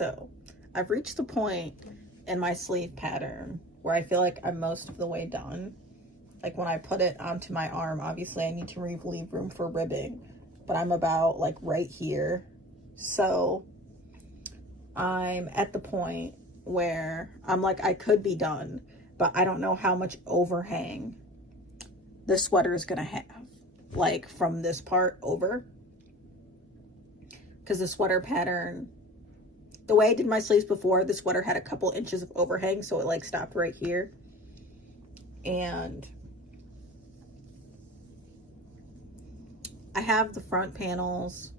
So I've reached the point in my sleeve pattern where I feel like I'm most of the way done. Like when I put it onto my arm, obviously I need to leave room for ribbing, but I'm about like right here. So I'm at the point where I'm like, I could be done, but I don't know how much overhang the sweater is gonna have, like from this part over, because the sweater pattern, the way I did my sleeves before, the sweater had a couple inches of overhang, so it like stopped right here. And I have the front panels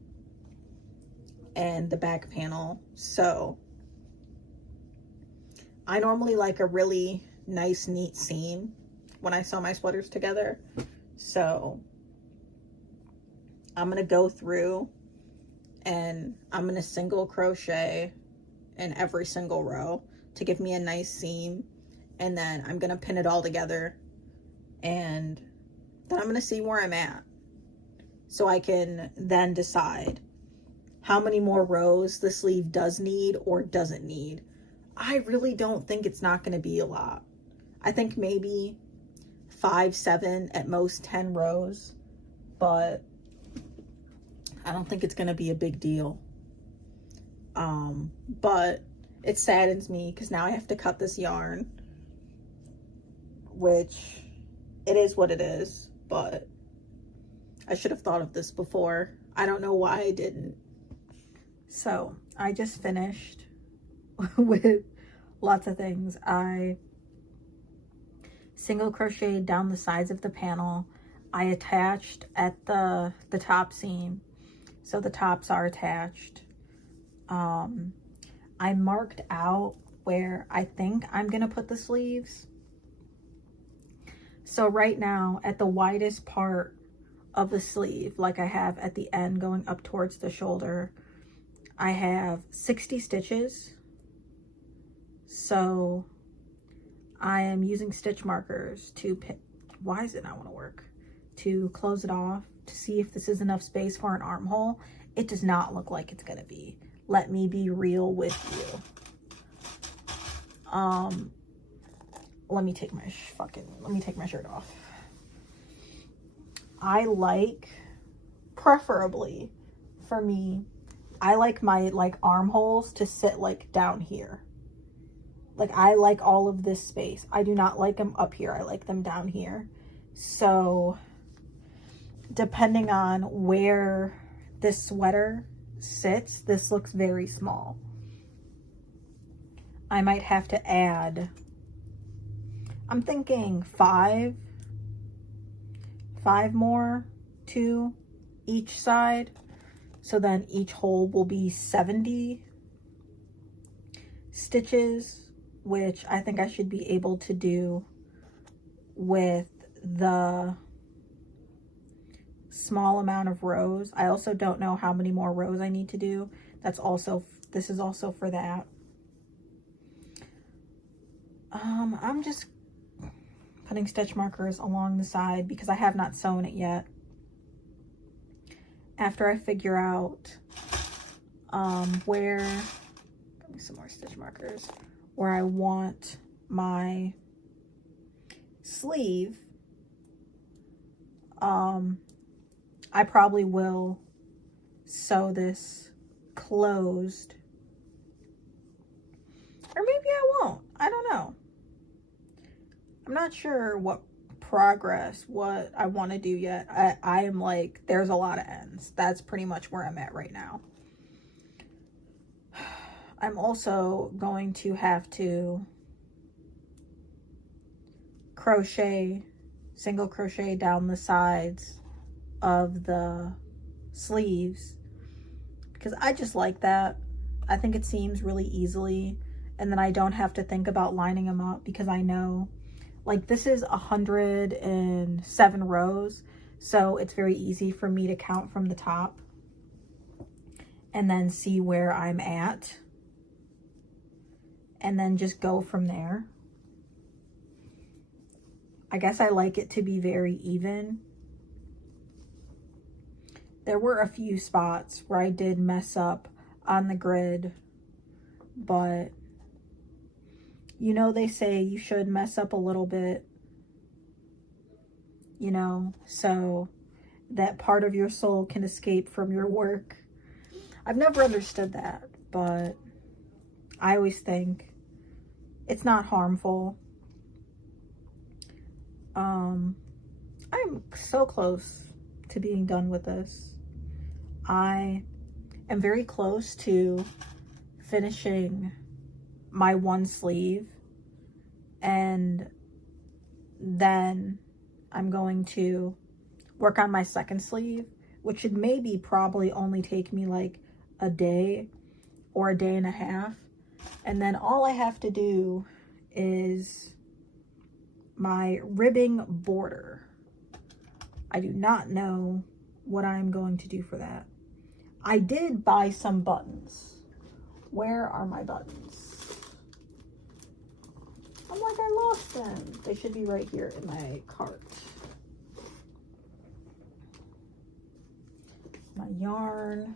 and the back panel, so I normally like a really nice, neat seam when I sew my sweaters together. So I'm gonna go through and I'm gonna single crochet in every single row to give me a nice seam, and then I'm gonna pin it all together, and then I'm gonna see where I'm at, so I can then decide how many more rows the sleeve does need or doesn't need. I really don't think it's not going to be a lot. I think maybe 5, 7, at most 10 rows, but I don't think it's going to be a big deal. But it saddens me because now I have to cut this yarn, which it is what it is, but I should have thought of this before. I don't know why I didn't. So I just finished with lots of things. I single crocheted down the sides of the panel. I attached at the top seam, so the tops are attached. I marked out where I think I'm gonna put the sleeves. So right now at the widest part of the sleeve, like I have at the end going up towards the shoulder, I have 60 stitches. So I am using stitch markers to why does it not want to work? To close it off to see if this is enough space for an armhole. It does not look like it's gonna be. Let me be real with you. Let me take my shirt off. I like, preferably for me, I like my like armholes to sit like down here. Like I like all of this space. I do not like them up here. I like them down here. So depending on where this sweater sits, this looks very small. I might have to add, I'm thinking five more to each side. So then each hole will be 70 stitches, which I think I should be able to do with the small amount of rows. I also don't know how many more rows I need to do. This is also for that. I'm just putting stitch markers along the side because I have not sewn it yet. After I figure out where, give me some more stitch markers, where I want my sleeve, I probably will sew this closed, or maybe I won't. I don't know. I'm not sure what I want to do yet. I am like, there's a lot of ends. That's pretty much where I'm at right now. I'm also going to have to single crochet down the sides of the sleeves because I just like that. I think it seems really easily, and then I don't have to think about lining them up because I know, like, this is 107 rows, so it's very easy for me to count from the top and then see where I'm at and then just go from there. I guess I like it to be very even. There were a few spots where I did mess up on the grid but you know, they say you should mess up a little bit, you know, so that part of your soul can escape from your work. I've never understood that, but I always think it's not harmful. I'm so close to being done with this. I am very close to finishing my one sleeve, and then I'm going to work on my second sleeve, which should maybe probably only take me like a day or a day and a half. And then all I have to do is my ribbing border. I do not know what I'm going to do for that. I did buy some buttons. Where are my buttons? I'm like, I lost them. They should be right here in my cart. My yarn.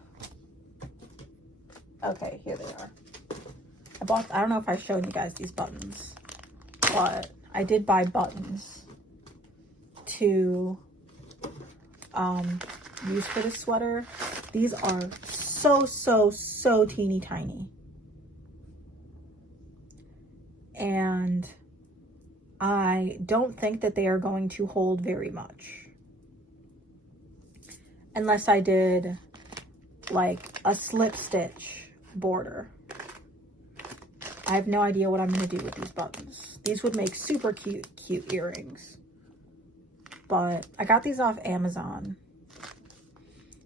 Okay, here they are. I don't know if I've shown you guys these buttons, but I did buy buttons to use for this sweater. These are so teeny tiny. And I don't think that they are going to hold very much. Unless I did like a slip stitch border. I have no idea what I'm going to do with these buttons. These would make super cute earrings. But I got these off Amazon.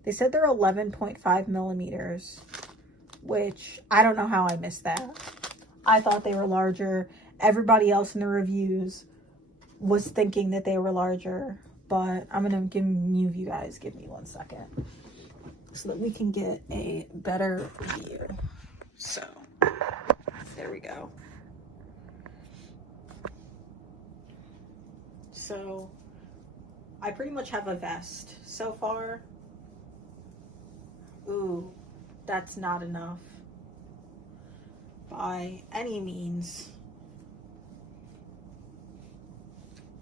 They said they're 11.5 millimeters, which I don't know how I missed that. I thought they were larger. Everybody else in the reviews was thinking that they were larger, but I'm going to give you guys, give me 1 second so that we can get a better view. So, there we go. So, I pretty much have a vest so far. Ooh, that's not enough by any means.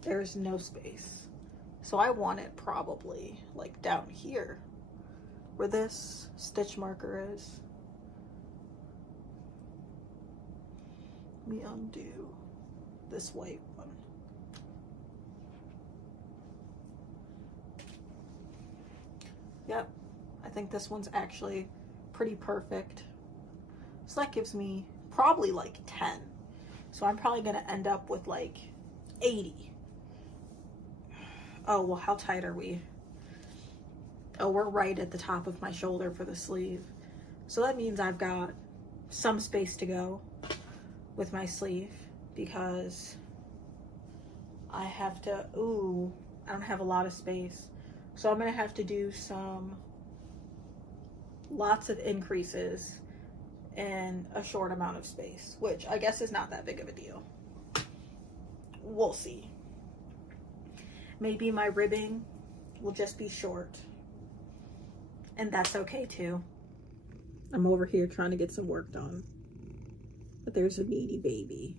There's no space. So I want it probably like down here where this stitch marker is. Let me undo this white one. Yep, I think this one's actually pretty perfect. So that gives me probably like 10. So I'm probably gonna end up with like 80. Oh, well, how tight are we? Oh, we're right at the top of my shoulder for the sleeve. So that means I've got some space to go with my sleeve because I have to, I don't have a lot of space. So I'm gonna have to do lots of increases in a short amount of space, which I guess is not that big of a deal. We'll see. Maybe my ribbing will just be short, and that's okay too. I'm over here trying to get some work done, but there's a needy baby.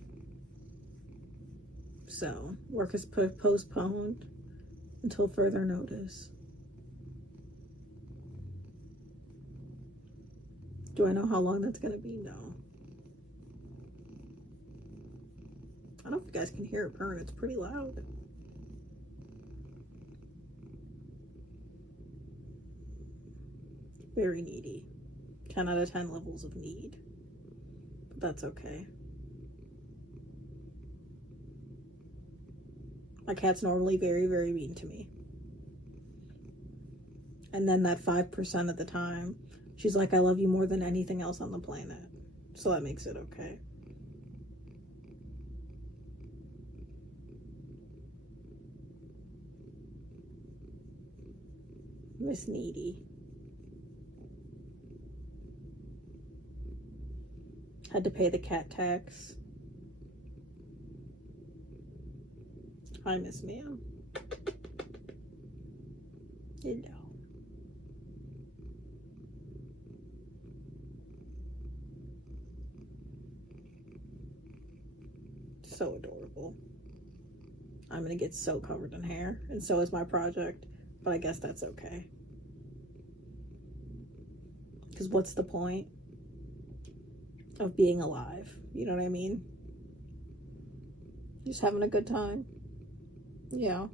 So work is postponed until further notice. Do I know how long that's gonna be? No. I don't know if you guys can hear it purring. It's pretty loud. Very needy. 10 out of 10 levels of need. But that's okay. My cat's normally very, very mean to me. And then that 5% of the time, she's like, I love you more than anything else on the planet. So that makes it okay. Miss Needy. Had to pay the cat tax. Hi, Miss Ma'am. Hello. so adorable. I'm gonna get so covered in hair, and so is my project, but I guess that's okay. Because what's the point of being alive? You know what I mean? Just having a good time. Yeah.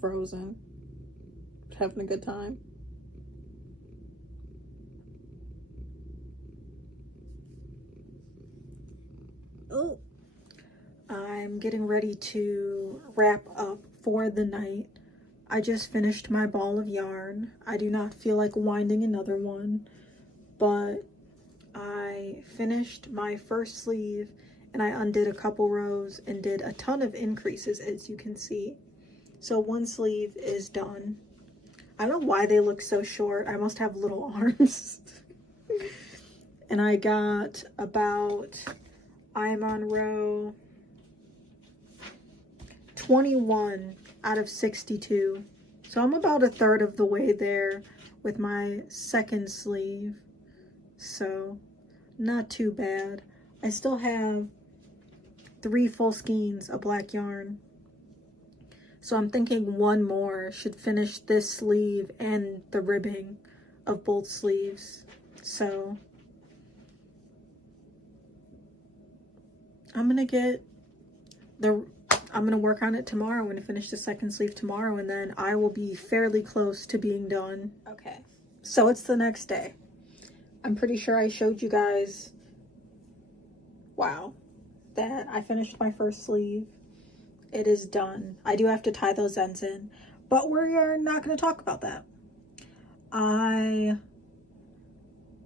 Frozen. Having a good time. Oh, I'm getting ready to wrap up for the night. I just finished my ball of yarn. I do not feel like winding another one, but I finished my first sleeve and I undid a couple rows and did a ton of increases, as you can see. So one sleeve is done. I don't know why they look so short. I must have little arms. And I got about, I'm on row 21 out of 62. So I'm about a third of the way there with my second sleeve. So not too bad. I still have 3 full skeins of black yarn. So I'm thinking one more should finish this sleeve and the ribbing of both sleeves. So I'm gonna work on it tomorrow. I'm gonna finish the second sleeve tomorrow, and then I will be fairly close to being done. Okay, so it's the next day. I'm pretty sure I showed you guys, wow, that I finished my first sleeve. It is done. I do have to tie those ends in, but we're not going to talk about that. I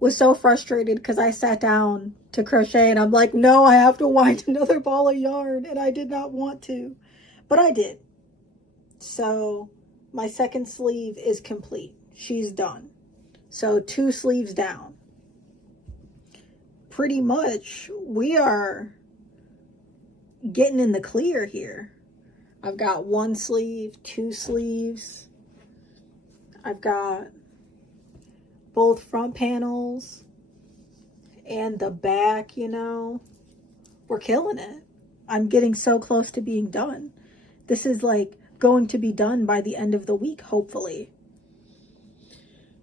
was so frustrated because I sat down to crochet and I'm like, no, I have to wind another ball of yarn, and I did not want to, but I did. So my second sleeve is complete. She's done. So 2 sleeves down. Pretty much we are getting in the clear here. I've got 1 sleeve, 2 sleeves. I've got both front panels and the back, you know. We're killing it. I'm getting so close to being done. This is like going to be done by the end of the week, hopefully.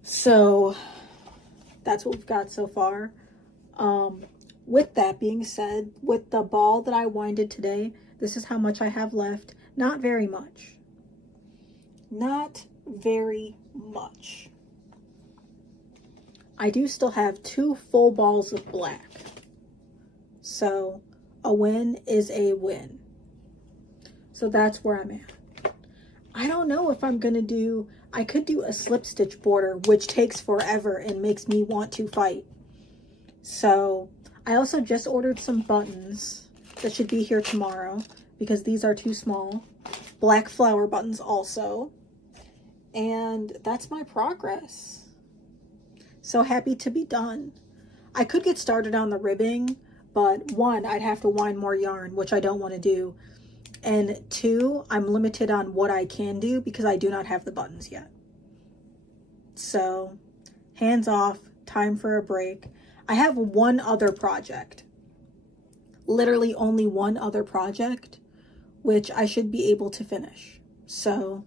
So that's what we've got so far. With that being said, with the ball that I winded today, this is how much I have left. Not very much. Not very much. I do still have 2 full balls of black. So a win is a win. So that's where I'm at. I don't know if I'm gonna do, I could do a slip stitch border, which takes forever and makes me want to fight. So I also just ordered some buttons that should be here tomorrow because these are too small. Black flower buttons also. And that's my progress. So happy to be done. I could get started on the ribbing, but 1, I'd have to wind more yarn, which I don't want to do. And 2, I'm limited on what I can do because I do not have the buttons yet. So hands off, time for a break. I have one other project, literally only one other project, which I should be able to finish. So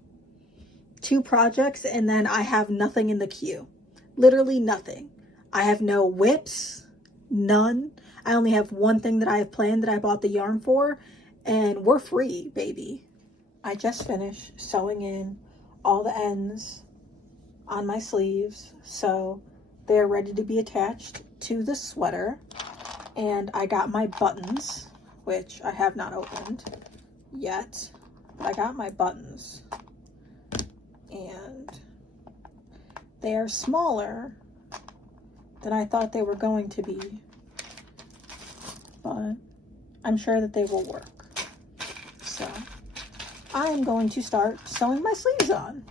2 projects, and then I have nothing in the queue, literally nothing. I have no whips, none. I only have one thing that I have planned that I bought the yarn for, and we're free, baby. I just finished sewing in all the ends on my sleeves, so they're ready to be attached to the sweater. And I got my buttons, which I have not opened yet, but I got my buttons, and they are smaller than I thought they were going to be, but I'm sure that they will work. So I'm going to start sewing my sleeves on.